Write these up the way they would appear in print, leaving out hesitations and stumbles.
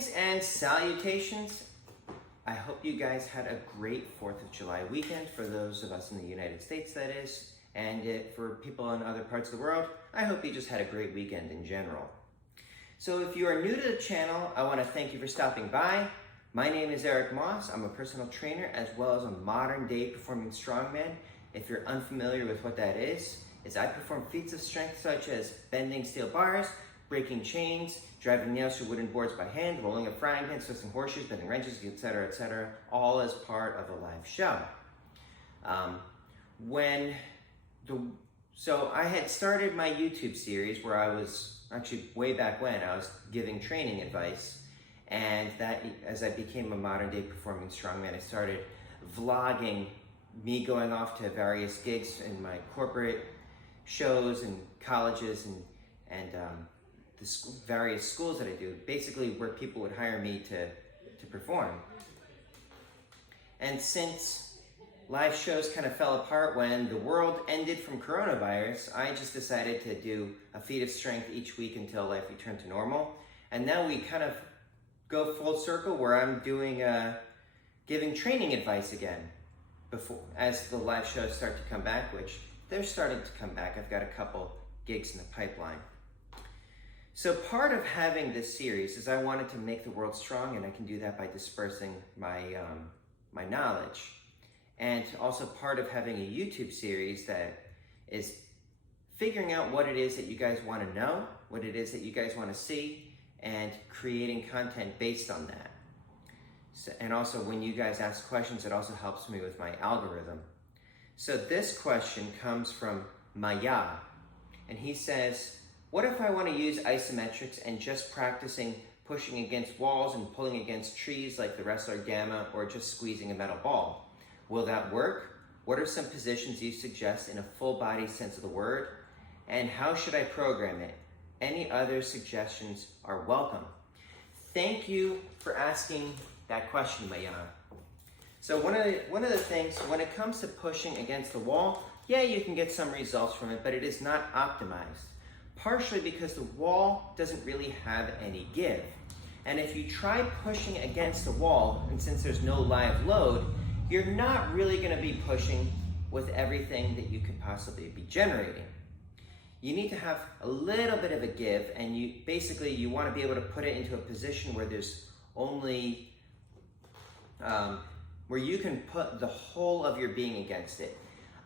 Greetings and salutations. I hope you guys had a great 4th of July weekend, for those of us in the United States, that is. And for people in other parts of the world, I hope you just had a great weekend in general. So if you are new to the channel, I want to thank you for stopping by. My name is Eric Moss. I'm a personal trainer as well as a modern day performing strongman. If you're unfamiliar with what that is I perform feats of strength such as bending steel bars, breaking chains, driving nails through wooden boards by hand, rolling a frying pan, twisting horseshoes, bending wrenches, etc., all as part of a live show. So I had started my YouTube series where I was, actually way back when, I was giving training advice, and that as I became a modern day performing strongman, I started vlogging me going off to various gigs in my corporate shows and colleges and the various schools that I do, basically where people would hire me to perform. And since live shows kind of fell apart when the world ended from coronavirus, I just decided to do a feat of strength each week until life returned to normal. And now we kind of go full circle where I'm doing giving training advice again as the live shows start to come back, which they're starting to come back. I've got a couple gigs in the pipeline. So part of having this series is I wanted to make the world strong, and I can do that by dispersing my knowledge. And also part of having a YouTube series that is figuring out what it is that you guys want to know, what it is that you guys want to see, and creating content based on that. So, and also when you guys ask questions, it also helps me with my algorithm. So this question comes from Maya, and he says, what if I want to use isometrics and just practicing pushing against walls and pulling against trees like the wrestler Gamma, or just squeezing a metal ball? Will that work? What are some positions you suggest in a full body sense of the word? And how should I program it? Any other suggestions are welcome. Thank you for asking that question, Maya. So one of the things, when it comes to pushing against the wall, yeah, you can get some results from it, but it is not optimized. Partially because the wall doesn't really have any give. And if you try pushing against the wall, and since there's no live load, you're not really going to be pushing with everything that you could possibly be generating. You need to have a little bit of a give, and you want to be able to put it into a position where there's only where you can put the whole of your being against it.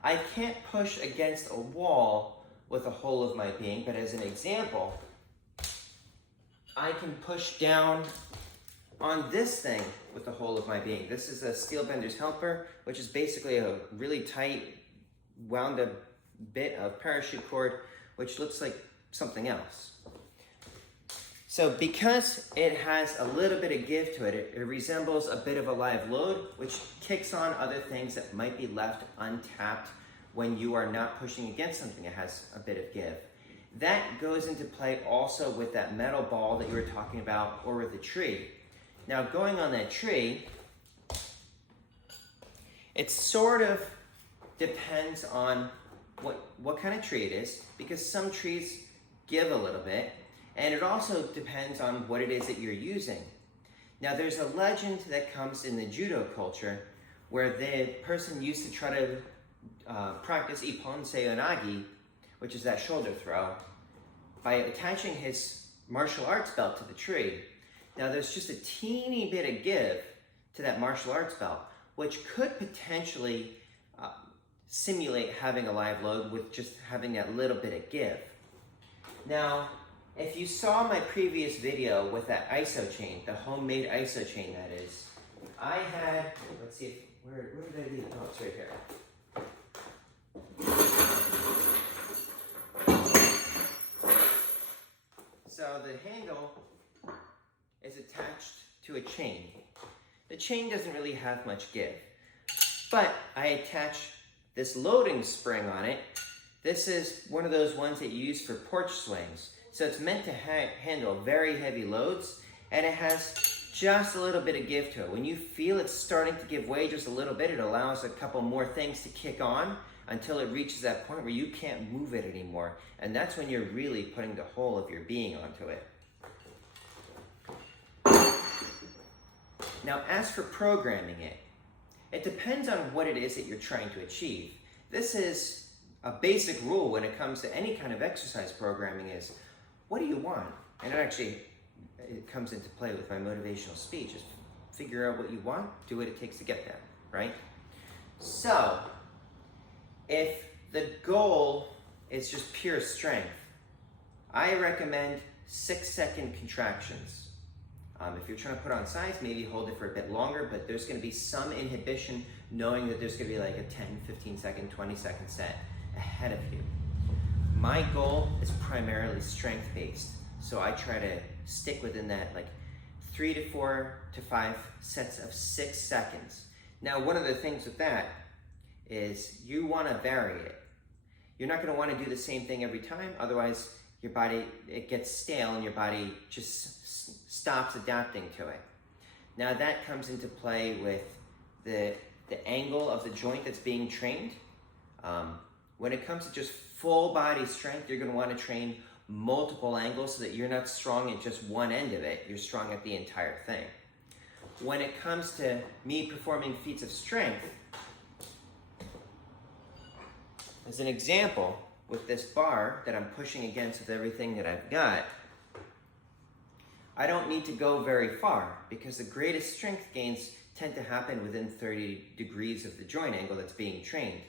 I can't push against a wall with the whole of my being, but as an example, I can push down on this thing with the whole of my being. This is a steel bender's helper, which is basically a really tight, wound up bit of parachute cord, which looks like something else. So because it has a little bit of give to it, it resembles a bit of a live load, which kicks on other things that might be left untapped when you are not pushing against something that has a bit of give. That goes into play also with that metal ball that you were talking about, or with the tree. Now going on that tree, it sort of depends on what kind of tree it is, because some trees give a little bit, and it also depends on what it is that you're using. Now there's a legend that comes in the judo culture where the person used to try to practice ippon seoi-nage, which is that shoulder throw, by attaching his martial arts belt to the tree. Now there's just a teeny bit of give to that martial arts belt, which could potentially simulate having a live load with just having that little bit of give. Now, if you saw my previous video with that iso chain, the homemade iso chain that is, I had, let's see, where did I leave it? Oh, it's right here. So the handle is attached to a chain. The chain doesn't really have much give, but I attach this loading spring on it. This is one of those ones that you use for porch swings. So it's meant to handle very heavy loads, and it has just a little bit of give to it. When you feel it's starting to give way just a little bit, it allows a couple more things to kick on until it reaches that point where you can't move it anymore. And that's when you're really putting the whole of your being onto it. Now, as for programming it, it depends on what it is that you're trying to achieve. This is a basic rule when it comes to any kind of exercise programming is, what do you want? And it comes into play with my motivational speech, is figure out what you want, do what it takes to get there, right? So, if the goal is just pure strength, I recommend 6-second contractions. If you're trying to put on size, maybe hold it for a bit longer, but there's going to be some inhibition knowing that there's going to be like a 10, 15 second, 20-second set ahead of you. My goal is primarily strength-based, so I try to stick within that like 3 to 4 to 5 sets of 6 seconds. Now, one of the things with that is you want to vary it. You're not going to want to do the same thing every time, otherwise your body, it gets stale and your body just stops adapting to it. Now that comes into play with the angle of the joint that's being trained. When it comes to just full body strength, you're going to want to train multiple angles so that you're not strong at just one end of it, you're strong at the entire thing. When it comes to me performing feats of strength, as an example, with this bar that I'm pushing against with everything that I've got, I don't need to go very far because the greatest strength gains tend to happen within 30 degrees of the joint angle that's being trained.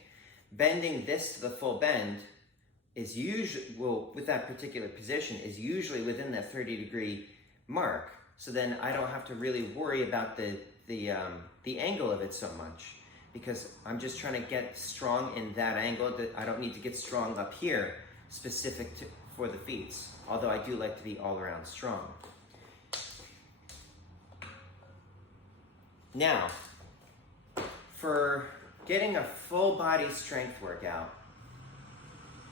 Bending this to the full bend is usually, well, with that particular position, is usually within that 30-degree mark. So then I don't have to really worry about the angle of it so much, because I'm just trying to get strong in that angle. That I don't need to get strong up here specific for the feats, although I do like to be all around strong. Now, for getting a full body strength workout,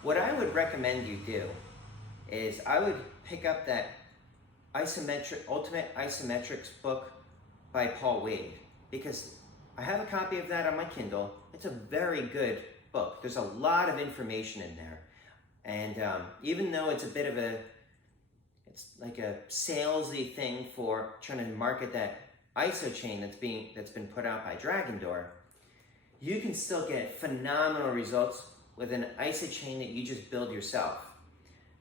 what I would recommend you do is I would pick up that Ultimate Isometrics book by Paul Wade, because I have a copy of that on my Kindle. It's a very good book. There's a lot of information in there. And even though it's a bit of it's like a salesy thing for trying to market that ISO chain that's been put out by Dragon Door, you can still get phenomenal results with an ISO chain that you just build yourself.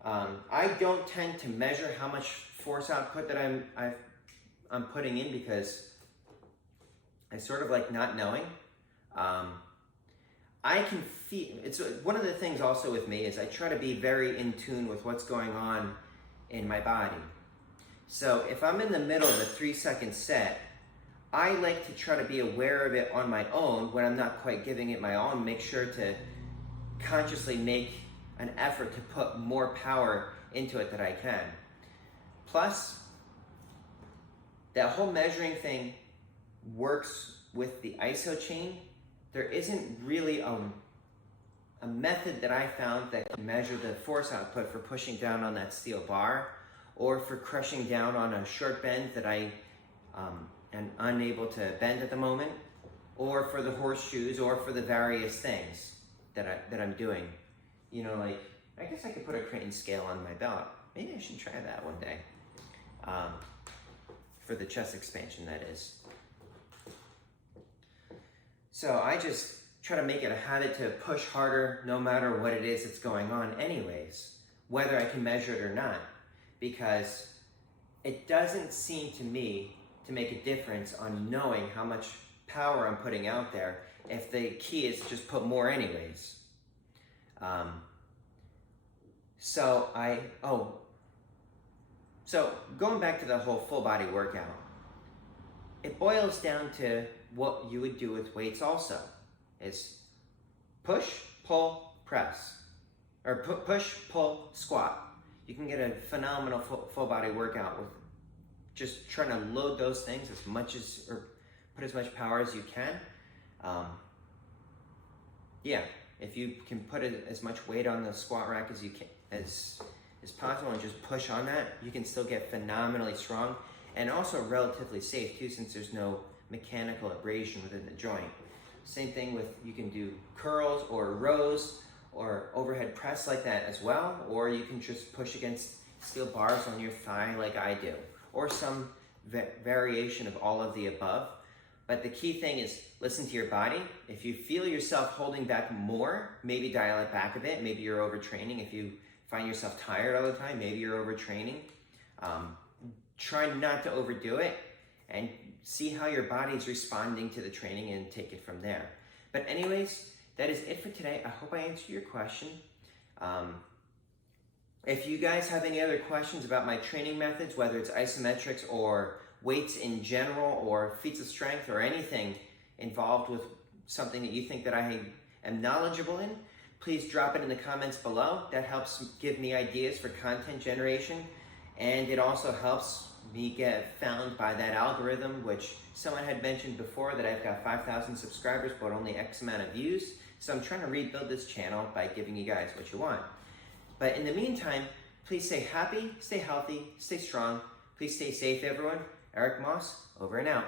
I don't tend to measure how much force output that I'm putting in, because I sort of like not knowing. I can feel, it's one of the things also with me is I try to be very in tune with what's going on in my body. So if I'm in the middle of a 3-second set, I like to try to be aware of it on my own when I'm not quite giving it my all, and make sure to consciously make an effort to put more power into it that I can. Plus, that whole measuring thing works with the ISO chain. There isn't really a method that I found that can measure the force output for pushing down on that steel bar, or for crushing down on a short bend that I am unable to bend at the moment, or for the horseshoes, or for the various things that I'm doing. You know, like, I guess I could put a Creighton scale on my belt. Maybe I should try that one day. For the chest expansion, that is. So I just try to make it a habit to push harder no matter what it is that's going on anyways, whether I can measure it or not, because it doesn't seem to me to make a difference on knowing how much power I'm putting out there if the key is just put more anyways. So going back to the whole full body workout, it boils down to what you would do with weights also, is push, pull, press, or push, pull, squat. You can get a phenomenal full body workout with just trying to load those things as much as, or put as much power as you can. Yeah, if you can put as much weight on the squat rack as you can, as possible, and just push on that, you can still get phenomenally strong, and also relatively safe too, since there's no mechanical abrasion within the joint. Same thing with, you can do curls or rows or overhead press like that as well, or you can just push against steel bars on your thigh like I do, or some variation of all of the above. But the key thing is listen to your body. If you feel yourself holding back more, maybe dial it back a bit. Maybe you're overtraining. If you find yourself tired all the time, maybe you're overtraining. Try not to overdo it and see how your body's responding to the training and take it from there. But anyways, that is it for today. I hope I answered your question. If you guys have any other questions about my training methods, whether it's isometrics or weights in general or feats of strength or anything involved with something that you think that I am knowledgeable in, please drop it in the comments below. That helps give me ideas for content generation, and it also helps me get found by that algorithm, which someone had mentioned before that I've got 5,000 subscribers but only X amount of views. So I'm trying to rebuild this channel by giving you guys what you want. But in the meantime, please stay happy, stay healthy, stay strong. Please stay safe, everyone. Eric Moss, over and out.